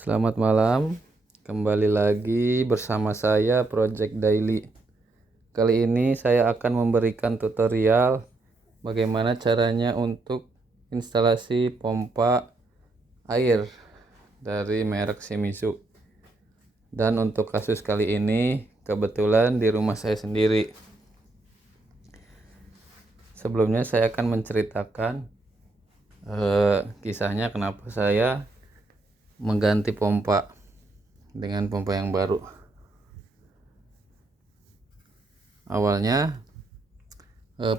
Selamat malam, kembali lagi bersama saya Project Daily. Kali ini saya akan memberikan tutorial bagaimana caranya untuk instalasi pompa air dari merek Shimizu. Dan untuk kasus kali ini kebetulan di rumah saya sendiri. Sebelumnya saya akan menceritakan kisahnya kenapa saya mengganti pompa dengan pompa yang baru. Awalnya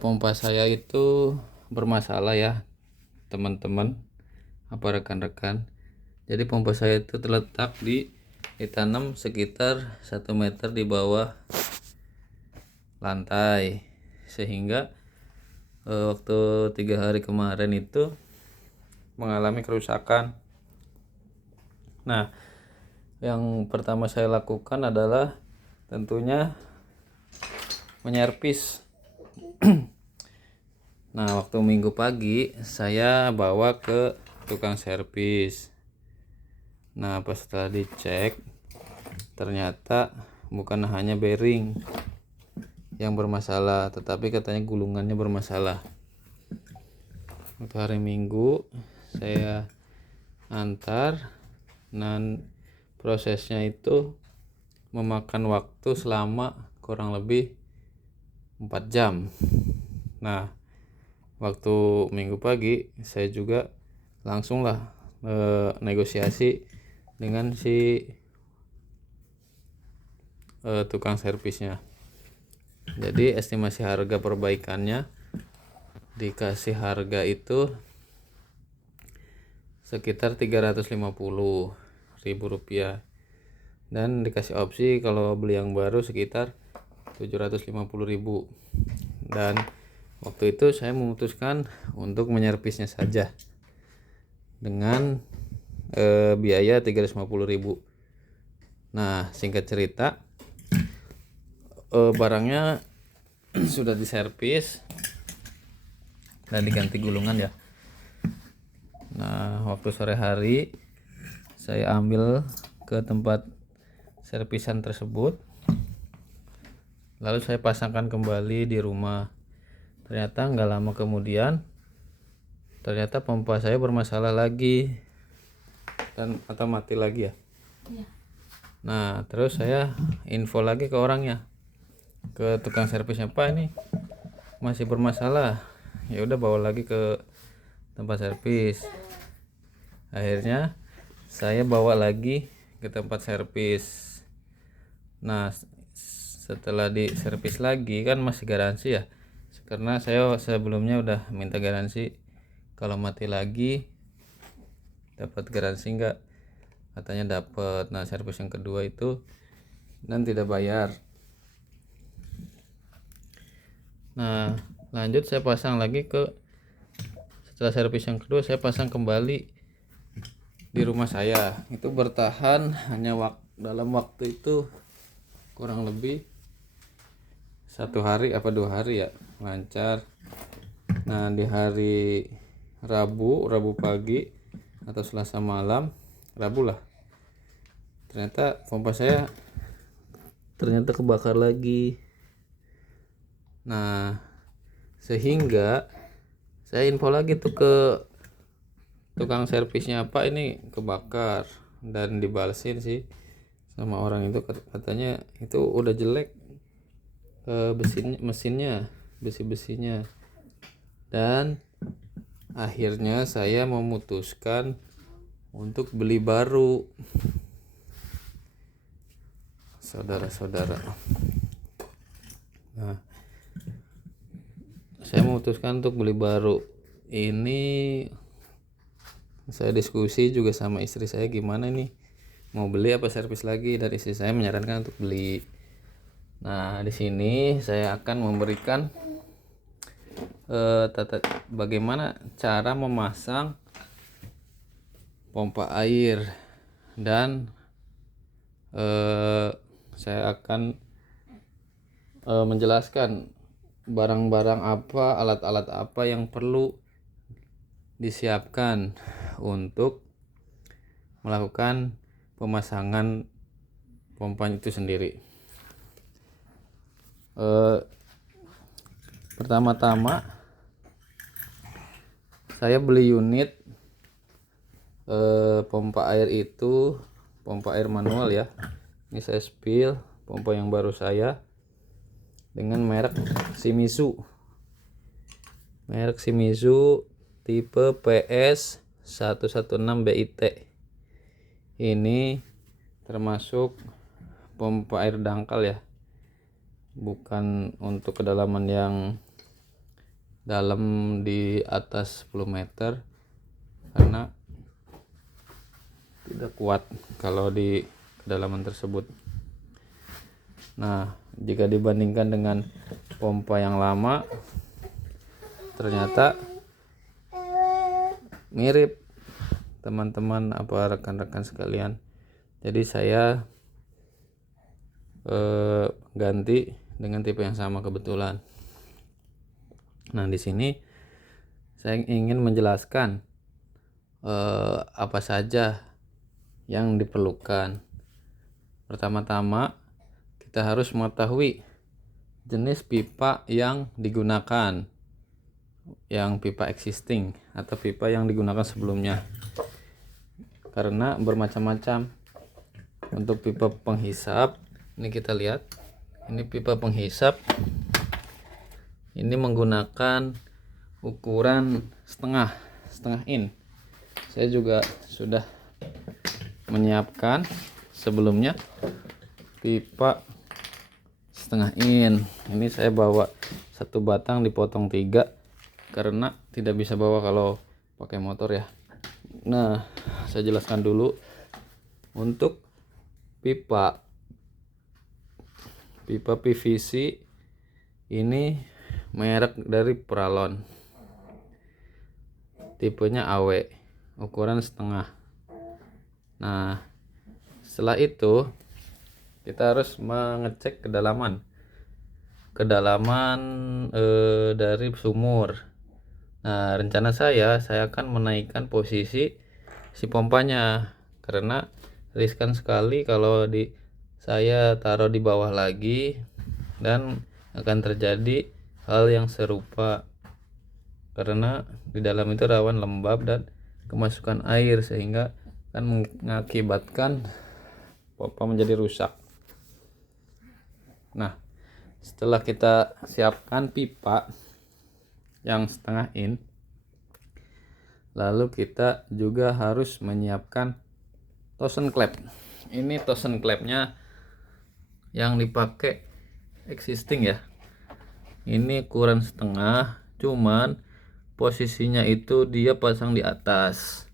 pompa saya itu bermasalah ya teman-teman, apa rekan-rekan. Jadi pompa saya itu terletak ditanam sekitar 1 meter di bawah lantai, sehingga waktu 3 hari kemarin itu mengalami kerusakan. Nah, yang pertama saya lakukan adalah tentunya menyervis. Nah, waktu Minggu pagi saya bawa ke tukang servis. Nah, pas setelah dicek ternyata bukan hanya bearing yang bermasalah, tetapi katanya gulungannya bermasalah. Waktu hari Minggu saya antar, dan prosesnya itu memakan waktu selama kurang lebih 4 jam. Nah, waktu Minggu pagi saya juga langsung negosiasi dengan si tukang servisnya. Jadi estimasi harga perbaikannya dikasih harga itu sekitar 350.000 rupiah, dan dikasih opsi kalau beli yang baru sekitar 750.000. Dan waktu itu saya memutuskan untuk menyervisnya saja dengan biaya 350.000. Nah, singkat cerita, barangnya sudah diservis dan diganti gulungan ya. Nah, waktu sore hari saya ambil ke tempat servisan tersebut, lalu saya pasangkan kembali di rumah. Ternyata nggak lama kemudian ternyata pompa saya bermasalah lagi atau mati lagi ya. Nah, terus saya info lagi ke orangnya, ke tukang servisnya, Pak, ini masih bermasalah. Ya udah, bawa lagi ke tempat servis. Akhirnya saya bawa lagi ke tempat servis. Nah, setelah diservis lagi kan masih garansi ya, karena saya sebelumnya udah minta garansi, kalau mati lagi dapat garansi enggak, katanya dapat. Nah, servis yang kedua itu dan tidak bayar. Nah, lanjut saya pasang lagi setelah servis yang kedua saya pasang kembali di rumah saya. Itu bertahan hanya dalam waktu itu kurang lebih 1 hari apa 2 hari ya, lancar. Nah, di hari Rabu pagi atau Selasa malam, Rabu lah, ternyata pompa saya ternyata kebakar lagi. Nah, sehingga saya info lagi tuh ke tukang servisnya, Pak, ini kebakar, dan dibalesin sih sama orang itu, katanya itu udah jelek besi-besinya. Dan akhirnya saya memutuskan untuk beli baru, saudara-saudara. Nah, saya memutuskan untuk beli baru. Ini saya diskusi juga sama istri saya, gimana nih, mau beli apa servis lagi, dan istri saya menyarankan untuk beli. Nah, di sini saya akan memberikan bagaimana cara memasang pompa air, dan saya akan menjelaskan barang-barang apa, alat-alat apa yang perlu disiapkan untuk melakukan pemasangan pompa itu sendiri. Pertama-tama saya beli unit pompa air itu, pompa air manual ya. Ini saya spill pompa yang baru saya dengan merek Shimizu. Merek Shimizu tipe PS 116 BIT. Ini termasuk pompa air dangkal ya. Bukan untuk kedalaman yang dalam di atas 10 meter karena tidak kuat kalau di kedalaman tersebut. Nah, jika dibandingkan dengan pompa yang lama, ternyata mirip teman-teman apa rekan-rekan sekalian. Jadi saya ganti dengan tipe yang sama kebetulan. Nah, di sini saya ingin menjelaskan apa saja yang diperlukan. Pertama-tama kita harus mengetahui jenis pipa yang digunakan, yang pipa existing atau pipa yang digunakan sebelumnya, karena bermacam-macam. Untuk pipa penghisap, ini kita lihat, ini pipa penghisap ini menggunakan ukuran setengah in. Saya juga sudah menyiapkan sebelumnya pipa setengah in. Ini saya bawa satu batang dipotong 3 karena tidak bisa bawa kalau pakai motor ya. Nah, saya jelaskan dulu untuk pipa PVC ini merek dari Pralon, tipenya AW, ukuran setengah. Nah, setelah itu kita harus mengecek kedalaman dari sumur. Nah, rencana saya akan menaikkan posisi si pompanya karena riskan sekali kalau saya taruh di bawah lagi dan akan terjadi hal yang serupa karena di dalam itu rawan lembab dan kemasukan air sehingga akan mengakibatkan pompa menjadi rusak. Nah, setelah kita siapkan pipa yang setengah in, lalu kita juga harus menyiapkan Torsen klep. Ini Torsen klepnya yang dipakai existing ya. Ini ukuran setengah, cuman posisinya itu dia pasang di atas.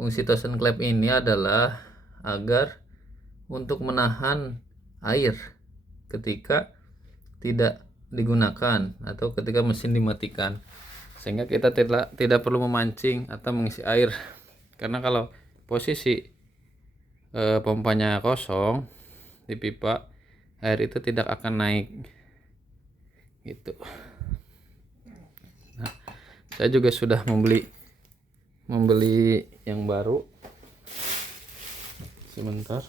Fungsi Torsen klep ini adalah agar untuk menahan air ketika tidak digunakan atau ketika mesin dimatikan, sehingga kita tidak perlu memancing atau mengisi air. Karena kalau posisi pompanya kosong di pipa, air itu tidak akan naik gitu. Nah, saya juga sudah membeli yang baru sebentar.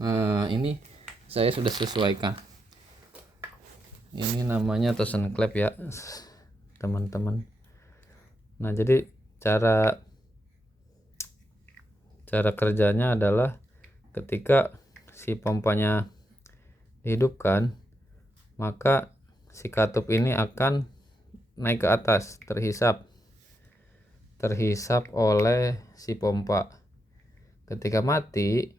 Nah, ini saya sudah sesuaikan. Ini namanya Torsen klep ya teman-teman. Nah, jadi cara kerjanya adalah ketika si pompanya dihidupkan, maka si katup ini akan naik ke atas, terhisap oleh si pompa. Ketika mati,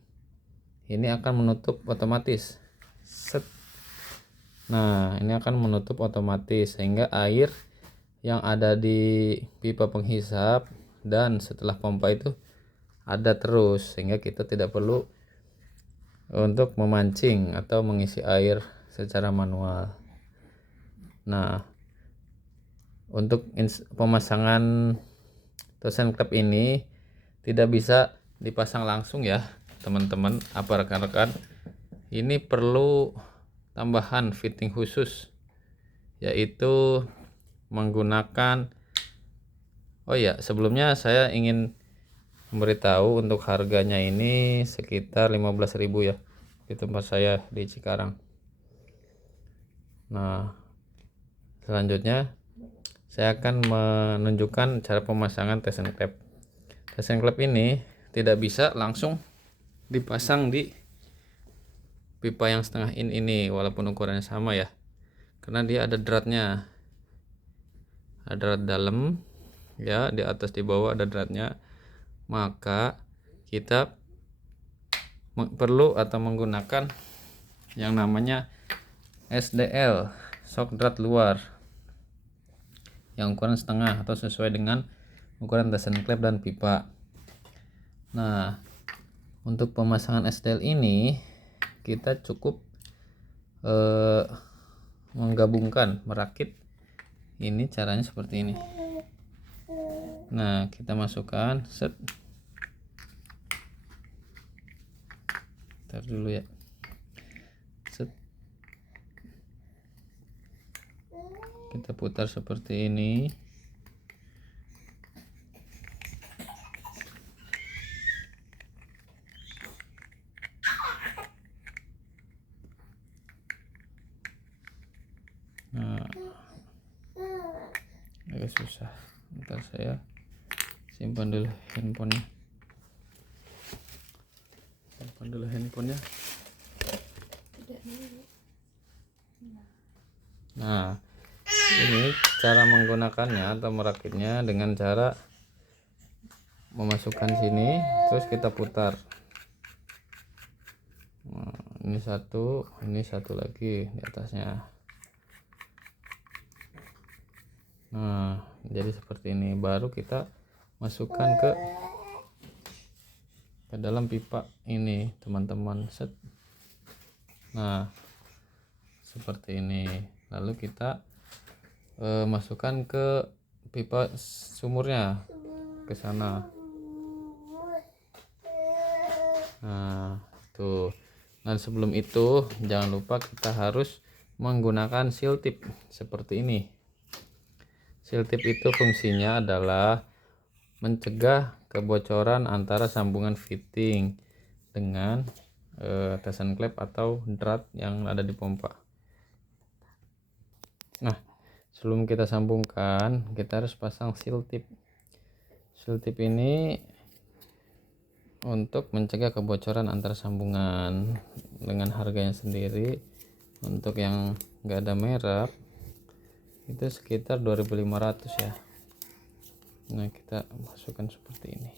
ini akan menutup otomatis. Nah, ini akan menutup otomatis sehingga air yang ada di pipa penghisap dan setelah pompa itu ada terus, sehingga kita tidak perlu untuk memancing atau mengisi air secara manual. Nah, untuk pemasangan Torsen klep ini tidak bisa dipasang langsung ya teman-teman, apa rekan-rekan. Ini perlu tambahan fitting khusus, yaitu menggunakan sebelumnya saya ingin memberitahu untuk harganya ini sekitar 15.000 ya di tempat saya di Cikarang. Nah, selanjutnya saya akan menunjukkan cara pemasangan tension clamp. Tension clamp ini tidak bisa langsung dipasang di pipa yang setengah in ini walaupun ukurannya sama ya, karena dia ada dratnya, ada drat dalam ya, di atas di bawah ada dratnya. Maka kita perlu atau menggunakan yang namanya SDL, shock drat luar, yang ukuran setengah atau sesuai dengan ukuran tension clamp dan pipa. Nah, untuk pemasangan SDL ini kita cukup menggabungkan, merakit. Ini caranya seperti ini. Nah, kita masukkan, set. Ntar dulu ya. Set. Kita putar seperti ini. Nah, agak susah. Ntar saya simpan dulu handphonenya. Nah, ini cara menggunakannya atau merakitnya dengan cara memasukkan sini, terus kita putar. Nah, ini satu lagi di atasnya. Nah, jadi seperti ini. Baru kita masukkan ke dalam pipa ini, teman-teman. Set. Nah, seperti ini. Lalu kita masukkan ke pipa sumurnya ke sana. Nah, tuh. Dan sebelum itu jangan lupa kita harus menggunakan seal tip seperti ini. Seal tip itu fungsinya adalah mencegah kebocoran antara sambungan fitting dengan tension clamp atau drat yang ada di pompa. Nah, sebelum kita sambungkan, kita harus pasang seal tip. Seal tip ini untuk mencegah kebocoran antara sambungan dengan harganya sendiri. Untuk yang enggak ada merek itu sekitar 2.500 ya. Nah, kita masukkan seperti ini.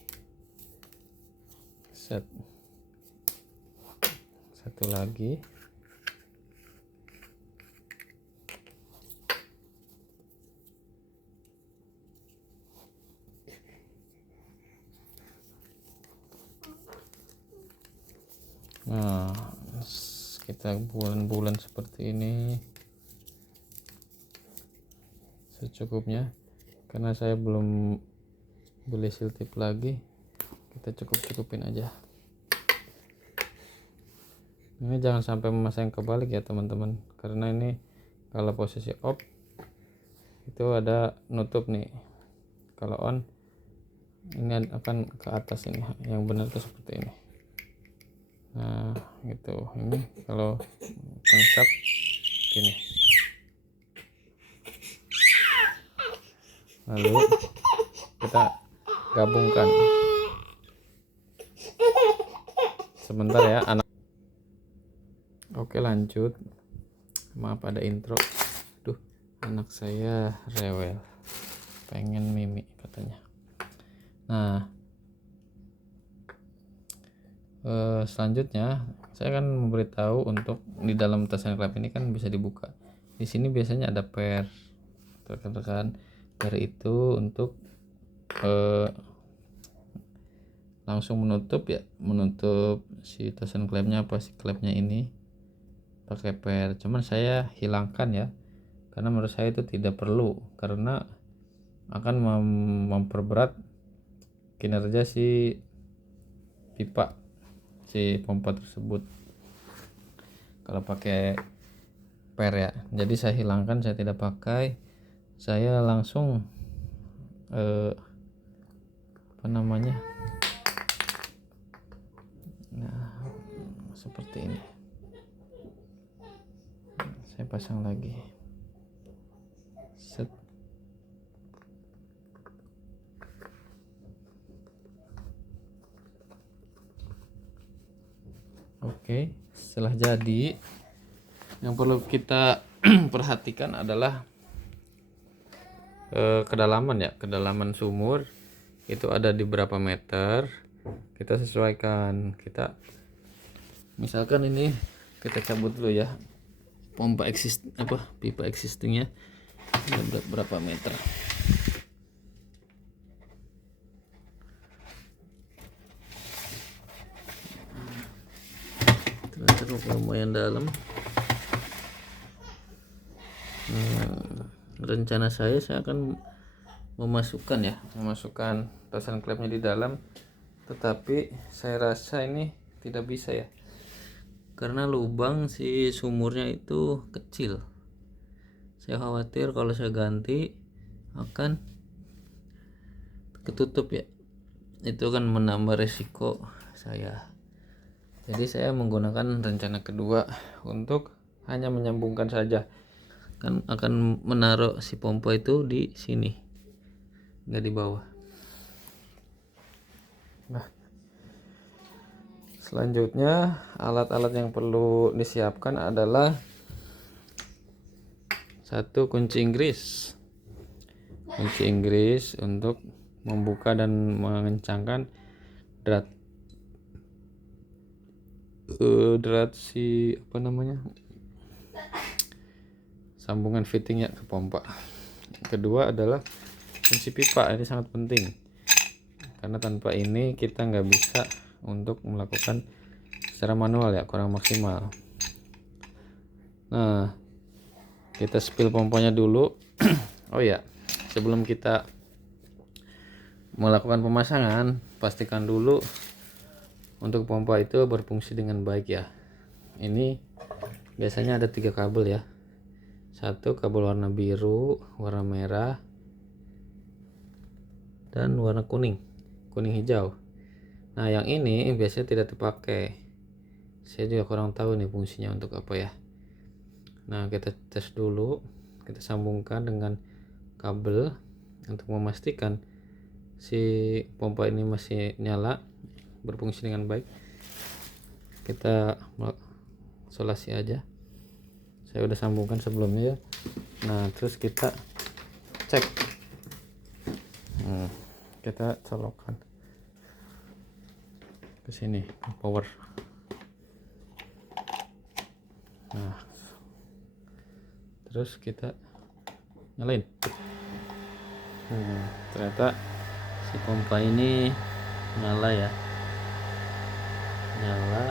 Set. Satu lagi. Nah, kita bulan-bulan seperti ini secukupnya, karena saya belum beli seal tip lagi, kita cukupin aja. Ini jangan sampai memasang kebalik ya teman-teman, karena ini kalau posisi off itu ada nutup nih, kalau on ini akan ke atas. Ini yang benar itu seperti ini. Nah, gitu. Ini kalau lengkap gini. Lalu kita gabungkan. Sebentar ya anak. Oke, lanjut. Maaf ada intro. Duh, anak saya rewel, pengen mimi katanya. Nah, selanjutnya saya akan memberitahu untuk di dalam tension clamp ini kan bisa dibuka. Di sini biasanya ada per, rekan-rekan. Per itu untuk langsung menutup ya, menutup si tension clampnya apa si clampnya ini pakai per. Cuman saya hilangkan ya, karena menurut saya itu tidak perlu, karena akan memperberat kinerja si pipa, si pompa tersebut kalau pakai per ya. Jadi saya hilangkan, saya tidak pakai. Saya langsung seperti ini. Saya pasang lagi. Set. Oke, setelah jadi, yang perlu kita perhatikan adalah kedalaman ya, kedalaman sumur itu ada di berapa meter. Kita sesuaikan. Kita misalkan ini kita cabut dulu ya, pipa existingnya berapa meter. Ternyata lumayan dalam. Rencana saya akan memasukkan pasang klepnya di dalam, tetapi saya rasa ini tidak bisa ya, karena lubang si sumurnya itu kecil. Saya khawatir kalau saya ganti akan ketutup ya, itu kan menambah resiko saya. Jadi saya menggunakan rencana kedua untuk hanya menyambungkan saja, kan akan menaruh si pompa itu di sini, nggak di bawah. Nah, selanjutnya alat-alat yang perlu disiapkan adalah satu kunci Inggris untuk membuka dan mengencangkan drat sambungan fittingnya ke pompa. Kedua adalah kunci pipa. Ini sangat penting karena tanpa ini kita nggak bisa untuk melakukan secara manual ya, kurang maksimal. Nah, kita spill pompanya dulu. Oh ya, sebelum kita melakukan pemasangan, pastikan dulu untuk pompa itu berfungsi dengan baik ya. Ini biasanya ada 3 kabel ya. Satu kabel warna biru, warna merah, dan warna kuning hijau. Nah, yang ini biasanya tidak terpakai. Saya juga kurang tahu nih fungsinya untuk apa ya. Nah, kita tes dulu, kita sambungkan dengan kabel untuk memastikan si pompa ini masih nyala, berfungsi dengan baik. Kita isolasi aja. Saya udah sambungkan sebelumnya ya. Nah, terus kita cek. Kita colokkan ke sini ke power. Nah, terus kita nyalain. Ternyata si pompa ini nyala ya, nyala.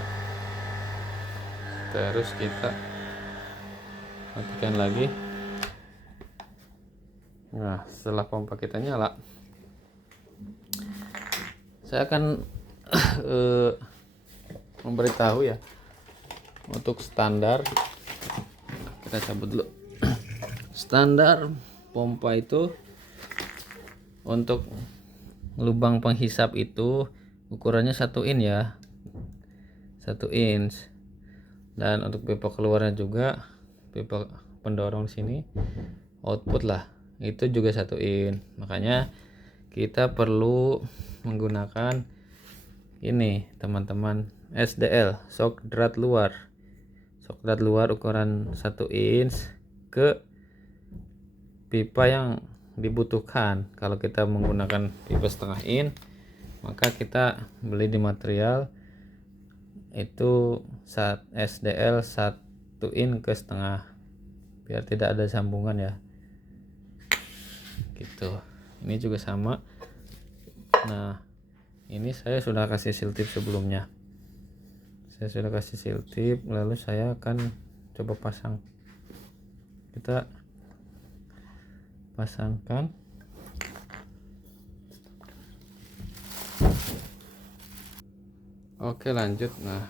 Terus kita matikan lagi. Nah, setelah pompa kita nyala, saya akan memberitahu ya untuk standar. Kita cabut dulu. Standar pompa itu untuk lubang penghisap itu ukurannya 1 in ya, 1 inch. Dan untuk pipa keluarnya juga, pipa pendorong sini output lah, itu juga 1 in. Makanya kita perlu menggunakan ini teman-teman, SDL, shock drat luar ukuran 1 inch ke pipa yang dibutuhkan. Kalau kita menggunakan pipa setengah in, maka kita beli di material itu SDL 1 in ke setengah, biar tidak ada sambungan ya, gitu. Ini juga sama. Nah, ini saya sudah kasih seal tip sebelumnya. Lalu saya akan coba pasang. Kita pasangkan. Oke, lanjut. Nah,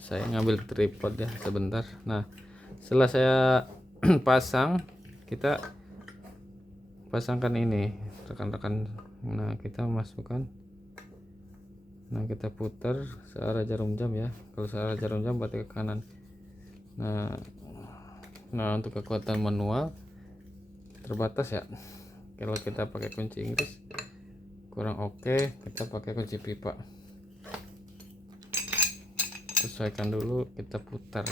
saya ngambil tripod ya sebentar. Nah, setelah saya pasang, kita pasangkan ini rekan-rekan. Nah, kita masukkan. Nah, kita putar searah jarum jam ya. Kalau searah jarum jam berarti ke kanan. Nah, untuk kekuatan manual terbatas ya. Kalau kita pakai kunci Inggris kurang oke, kita pakai kunci pipa. Sesuaikan dulu, kita putar.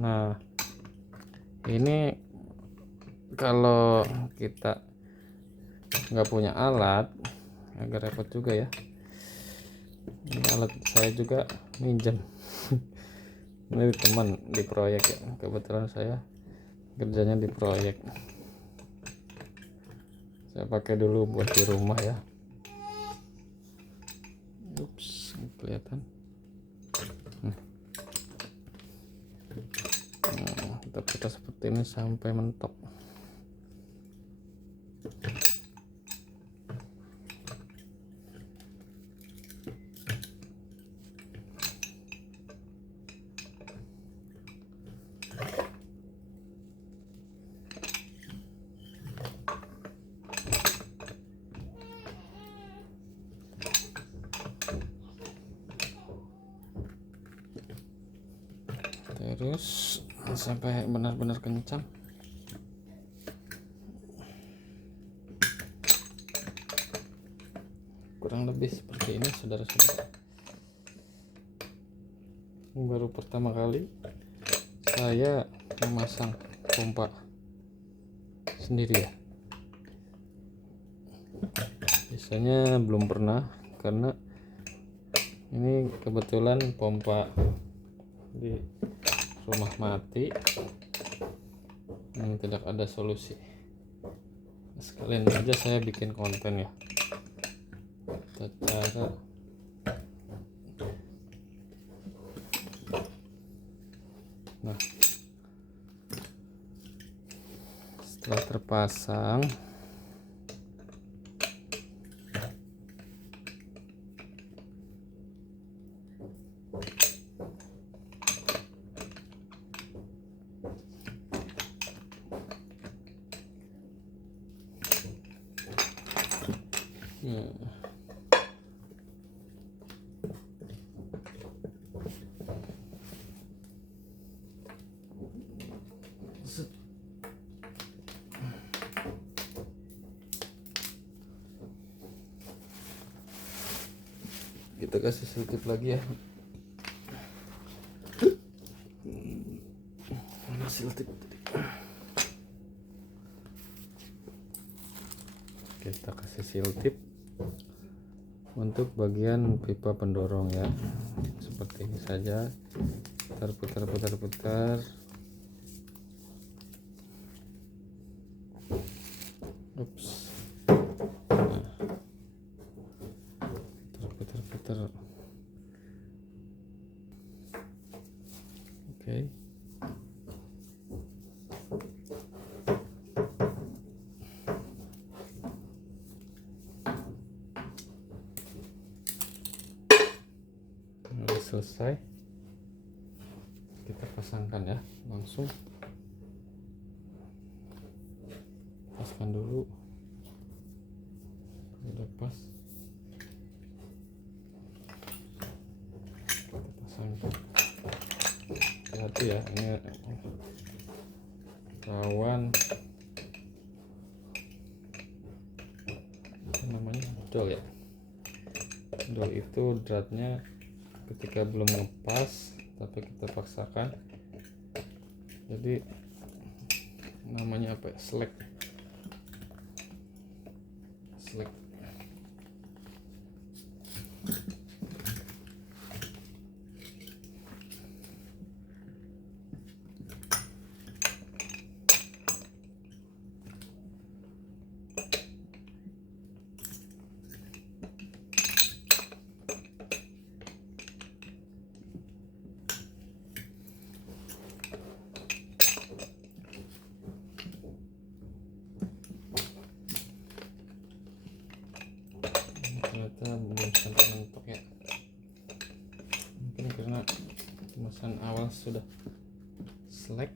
Nah, ini kalau kita nggak punya alat agak repot juga ya. Ini alat saya juga minjem. Ini teman di proyek ya, kebetulan saya kerjanya di proyek. Saya pakai dulu buat di rumah ya. Ups, kelihatan. Nah, kita putar seperti ini sampai mentok. Terus sampai benar-benar kencang. Kurang lebih seperti ini, saudara-saudara. Ini baru pertama kali saya memasang pompa sendiri ya. Biasanya belum pernah, karena ini kebetulan pompa di rumah mati yang tidak ada solusi. Sekalian aja saya bikin konten ya, cara nah, setelah terpasang kita kasih sedikit lagi ya. Mana selotip tadi? Kita kasih seal tip untuk bagian pipa pendorong ya, seperti ini saja. Putar. Ups. Putar. Oke. Udah selesai, kita pasangkan ya, langsung paskan dulu. Udah pas, kita pasangkan. Hati-hati ya, ini rawan namanya dol ya. Dol itu dratnya ketika belum ngepas tapi kita paksakan, jadi namanya apa ya, slack. Ternyata belum sampai mentok ya, mungkin karena kemasan awal sudah slack.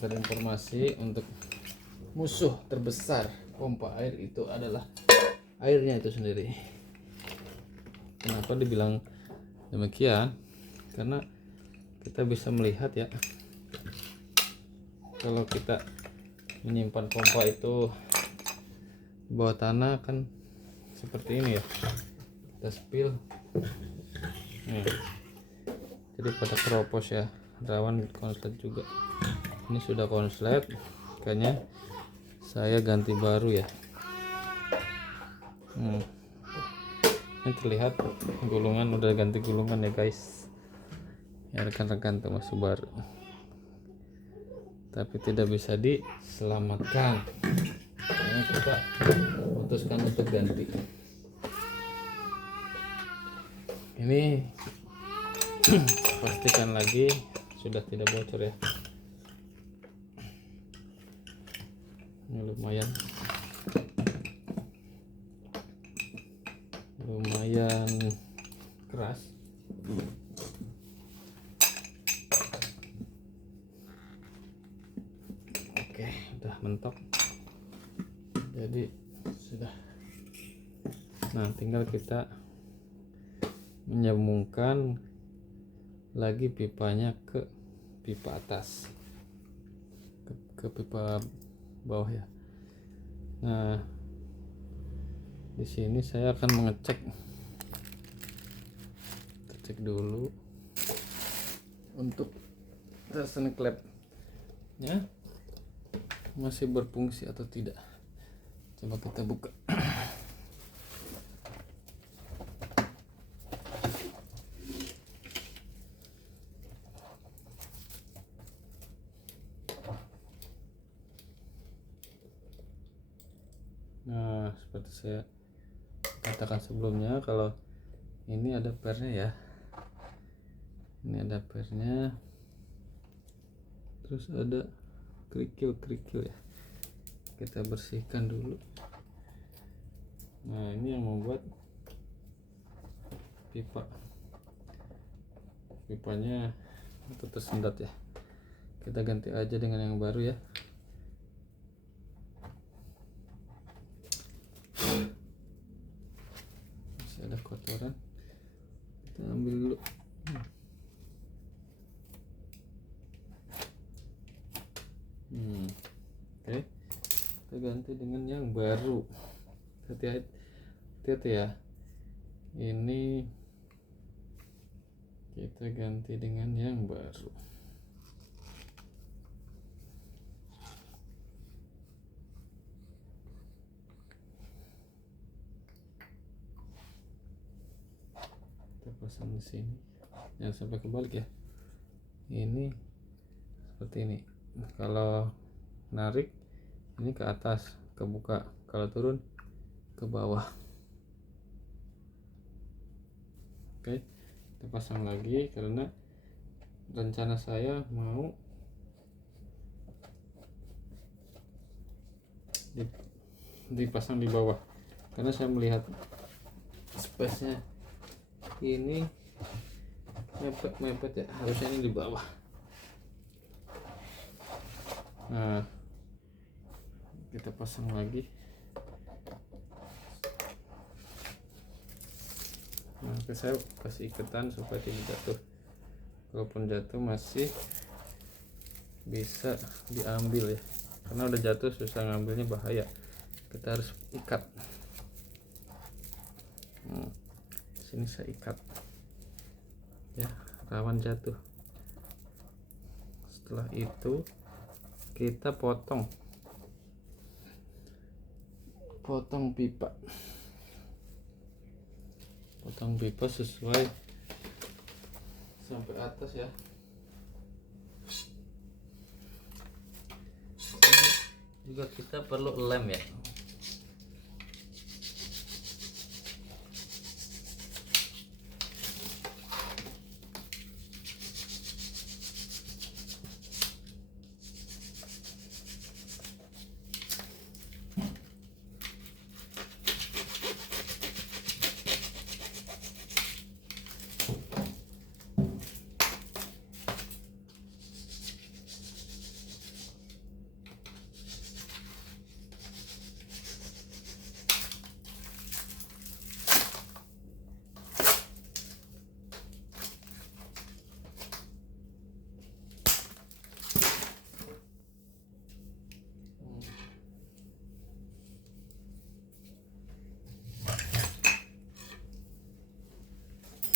sekedar informasi, untuk musuh terbesar pompa air itu adalah airnya itu sendiri. Kenapa dibilang demikian? Karena kita bisa melihat ya, kalau kita menyimpan pompa itu di bawah tanah kan seperti ini ya, kita spill jadi pada keropos ya, rawan konslet juga. Ini sudah konslet, makanya saya ganti baru ya. Ini terlihat gulungan, udah ganti gulungan ya guys ya rekan-rekan, termasuk baru, tapi tidak bisa diselamatkan, makanya kita putuskan untuk ganti. Ini pastikan lagi sudah tidak bocor ya. Ini lumayan keras. Oke, udah mentok, jadi sudah. Nah, tinggal kita menyambungkan lagi pipanya ke pipa atas, ke pipa bawah ya. Nah, di sini saya akan mengecek dulu untuk snake clap-nya masih berfungsi atau tidak. Coba kita buka. Nah, seperti saya katakan sebelumnya, kalau ini ada pernya ya, ini ada pernya, terus ada kerikil ya, kita bersihkan dulu. Nah, ini yang membuat pipanya itu tersendat ya. Kita ganti aja dengan yang baru ya. Masih ada kotoran, kita ambil dulu. Oke, kita ganti dengan yang baru. Hati-hati ya, ini kita ganti dengan yang baru. Kita pasang di sini, jangan sampai kebalik ya. Ini seperti ini. Kalau narik ini ke atas, kebuka. Kalau turun ke bawah. Oke, kita pasang lagi karena rencana saya mau dipasang di bawah, karena saya melihat space-nya ini mepet ya, harusnya ini di bawah. Nah, kita pasang lagi. Nah, saya kasih ikatan supaya tidak jatuh. Kalaupun jatuh masih bisa diambil ya, karena udah jatuh susah ngambilnya, bahaya. Kita harus ikat. Sini saya ikat ya, rawan jatuh. Setelah itu kita potong pipa sesuai sampai atas ya. Ini juga kita perlu lem ya.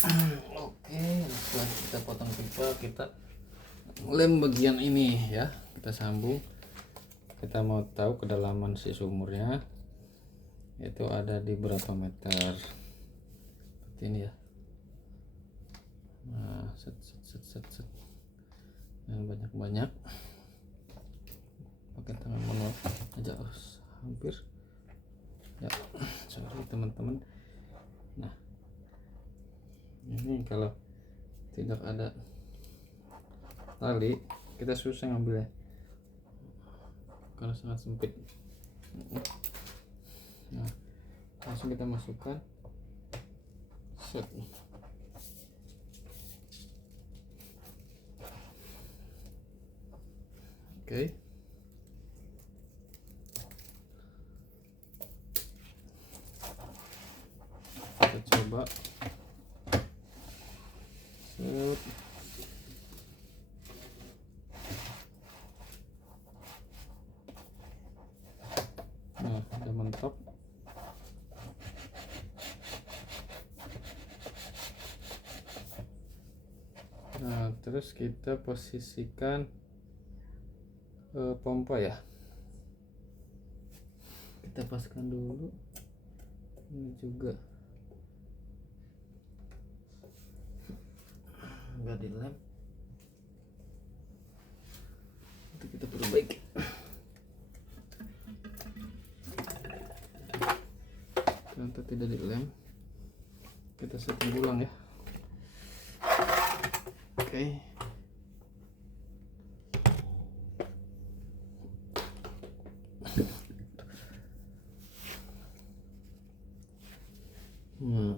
Oke, setelah kita potong pipa, kita lem bagian ini ya, kita sambung. Kita mau tahu kedalaman si sumurnya itu ada di berapa meter, seperti ini ya. Nah, set dan banyak pakai tangan manual aja, hampir ya, sorry teman-teman. Nah, ini kalau tidak ada tali kita susah ngambilnya karena sangat sempit. Nah, langsung kita masukkan, set. Oke. Kita coba. Set. Nah, udah mantap. Nah, terus kita posisikan pompa ya. Kita paskan dulu. Ini juga nggak dilem. Itu kita perbaiki. Ternyata tidak dilem. Kita setting ulang ya. Oke. Nah,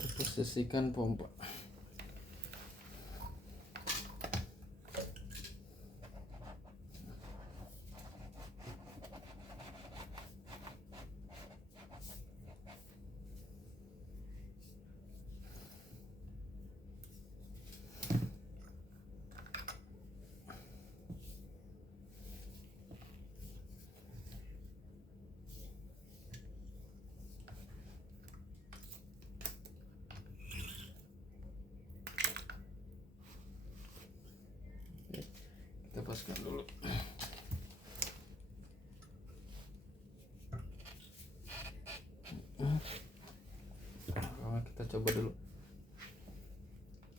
kita posisikan pompa. Kita paskan dulu. Kita coba dulu.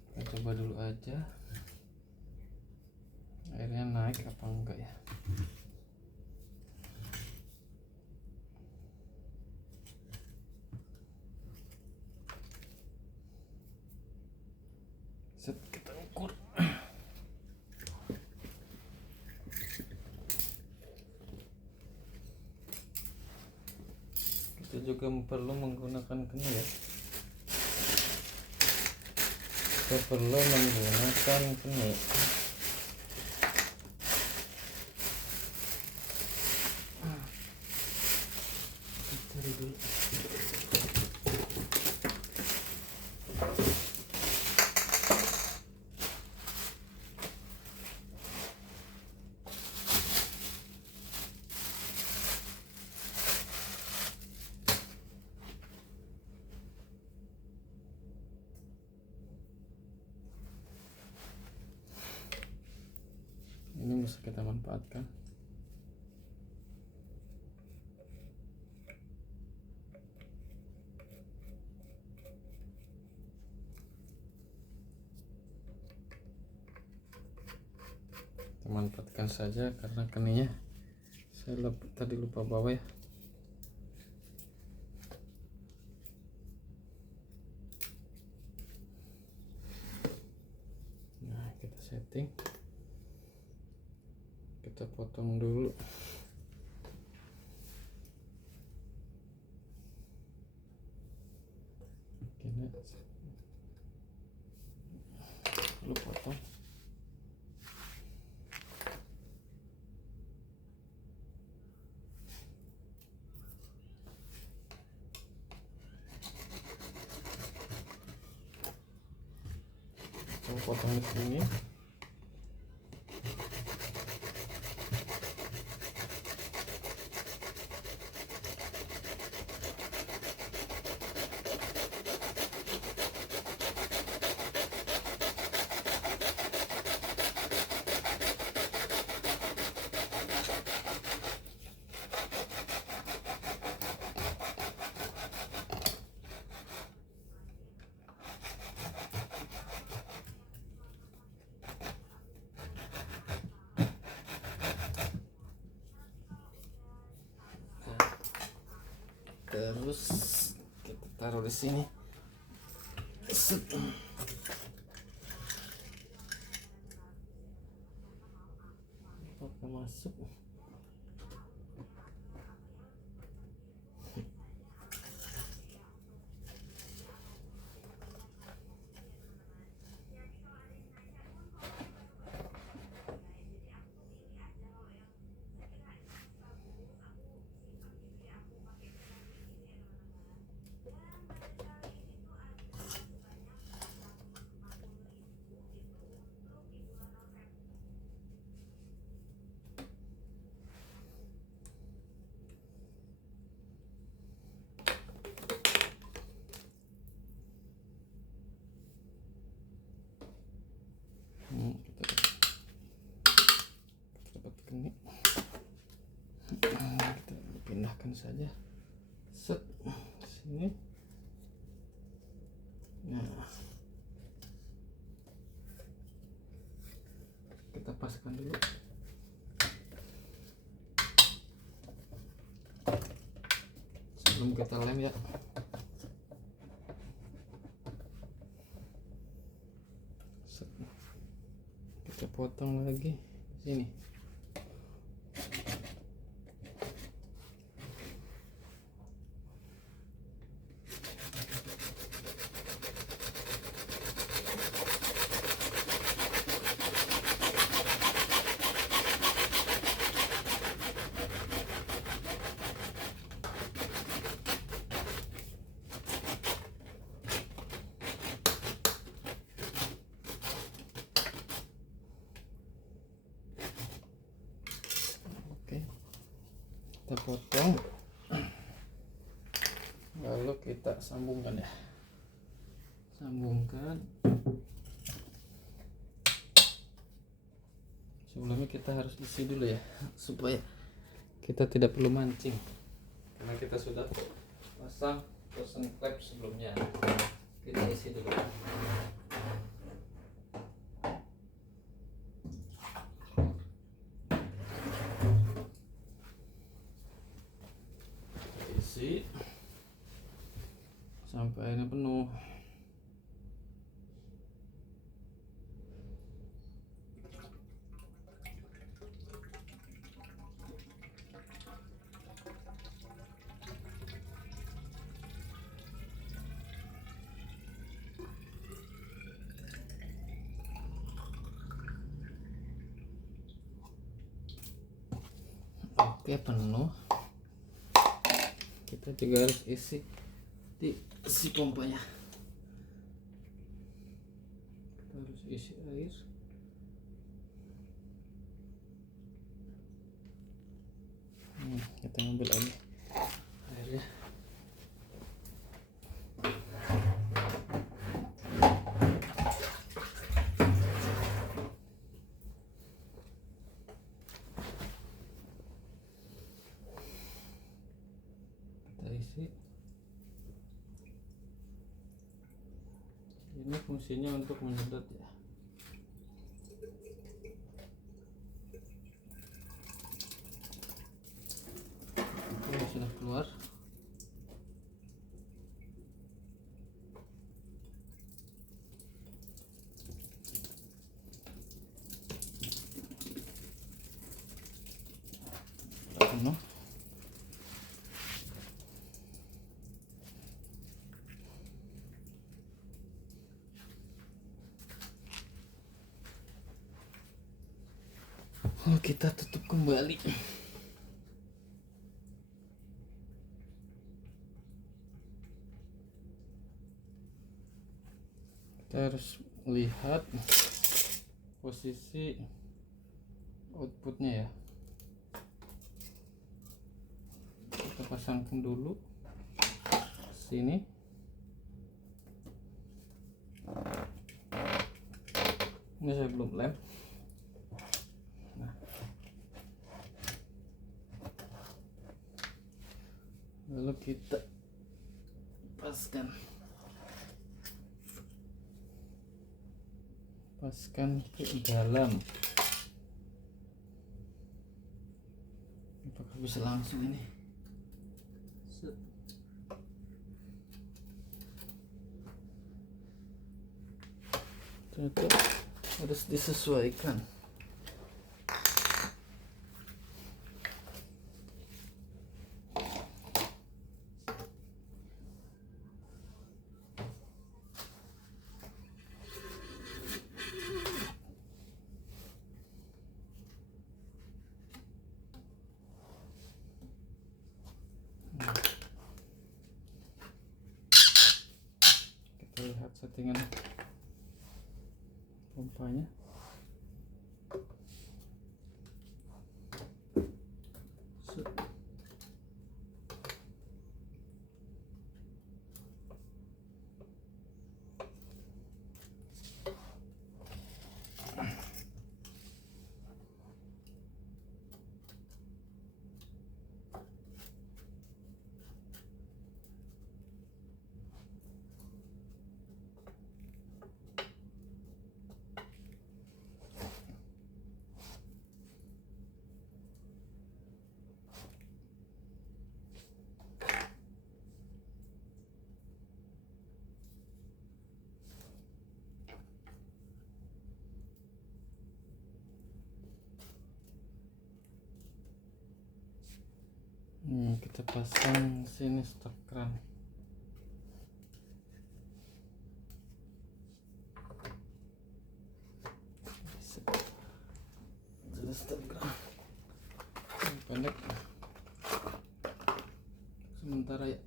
Kita coba dulu aja. Airnya naik apa enggak ya? Set, kita ukur. Kita juga perlu menggunakan kena ya. Kita perlu menggunakan kena. Cari dulu. Ini bisa kita manfaatkan. Kita manfaatkan saja karena keninya saya tadi lupa bawa ya. Nah, kita setting. Kita potong dulu. Ini lu potong. Potong di sini. terus kita taruh di sini. Set. Apakah masuk? Kita dapat ini, kita pindahkan saja. Set sini. Nah, kita paskan dulu. Sebelum kita lem ya. Set. Kita potong lagi sini. Kita potong, lalu kita sambungkan ya, sambungkan. Sebelumnya kita harus isi dulu ya, supaya kita tidak perlu mancing, karena kita sudah pasang closing klep sebelumnya. Kita isi dulu. Isi sampai airnya penuh. Oke, penuh. Kita juga harus isi di si pompanya. Kita harus isi air. Kita ambil lagi airnya. Isi. Ini fungsinya untuk menyedot ya. Oke, sudah keluar. Penuh. Kita tutup kembali. Kita harus lihat posisi outputnya ya. Kita pasangkan dulu sini. Ini saya belum lem. Lalu kita paskan ke dalam. Apakah bisa langsung ini? Set. Ternyata harus disesuaikan. Kita lihat settingan pompanya. Kita pasang sini stop kran. Sudah stop kran. Pendek. Sementara ya.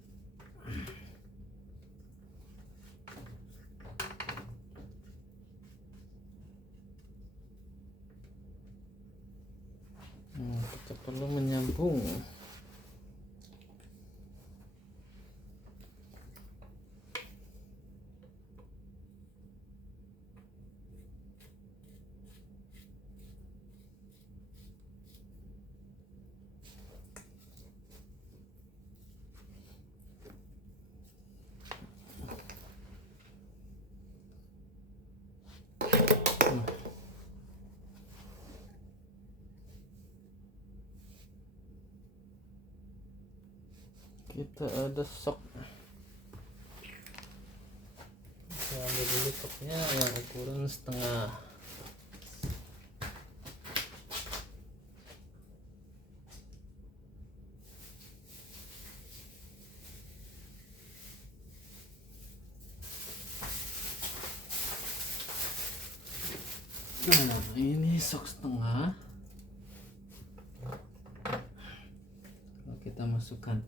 Kita perlu menyambung. Kita ada sok. Kita ambil dulu soknya yang ukuran setengah. Nah, ini sok setengah. Kalau kita masukkan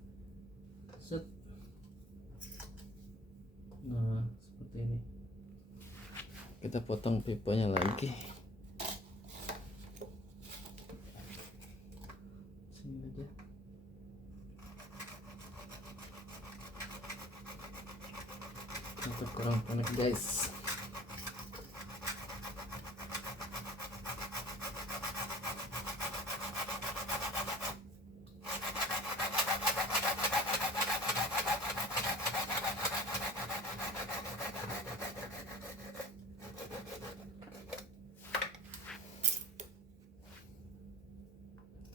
set. Nah, seperti ini. Kita potong pipanya lagi. Sini aja. Untuk kurang pendek, guys.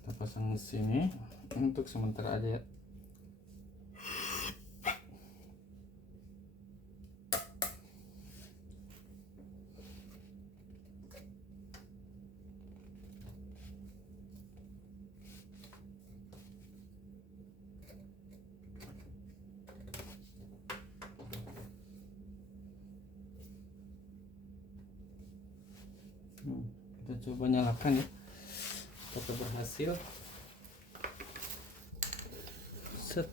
Kita pasang di sini untuk sementara aja ya. Kita coba nyalakan ya. Apakah berhasil? Set.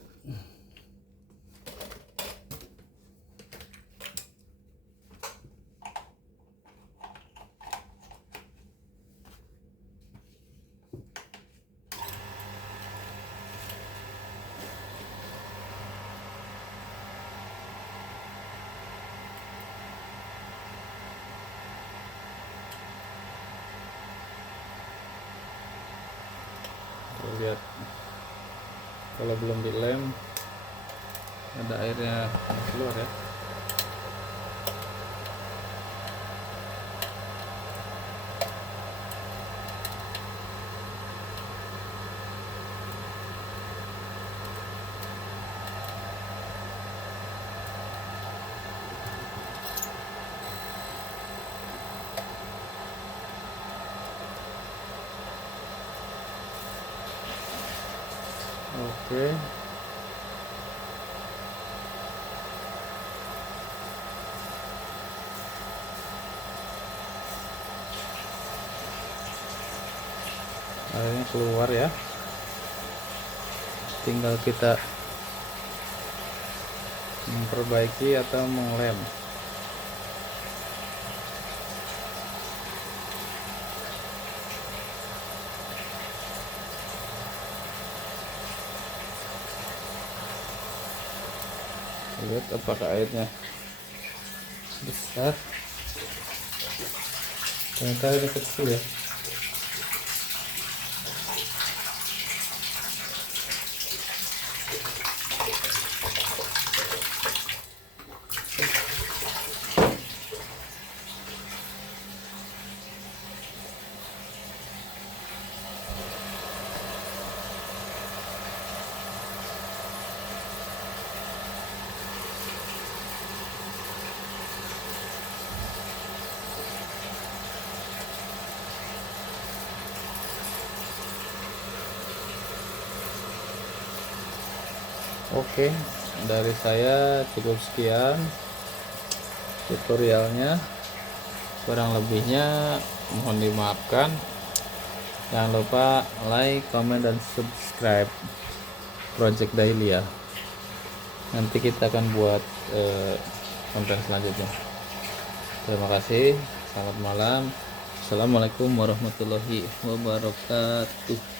Lihat, kalau belum dilem ada airnya keluar ya. Oke. Airnya keluar ya, tinggal kita memperbaiki atau menglem. Lihat apakah airnya besar, ternyata airnya kecil ya. Oke, dari saya cukup sekian tutorialnya, kurang lebihnya mohon dimaafkan. Jangan lupa like, comment, dan subscribe Project Daily ya. Nanti kita akan buat konten selanjutnya. Terima kasih, selamat malam. Assalamualaikum warahmatullahi wabarakatuh.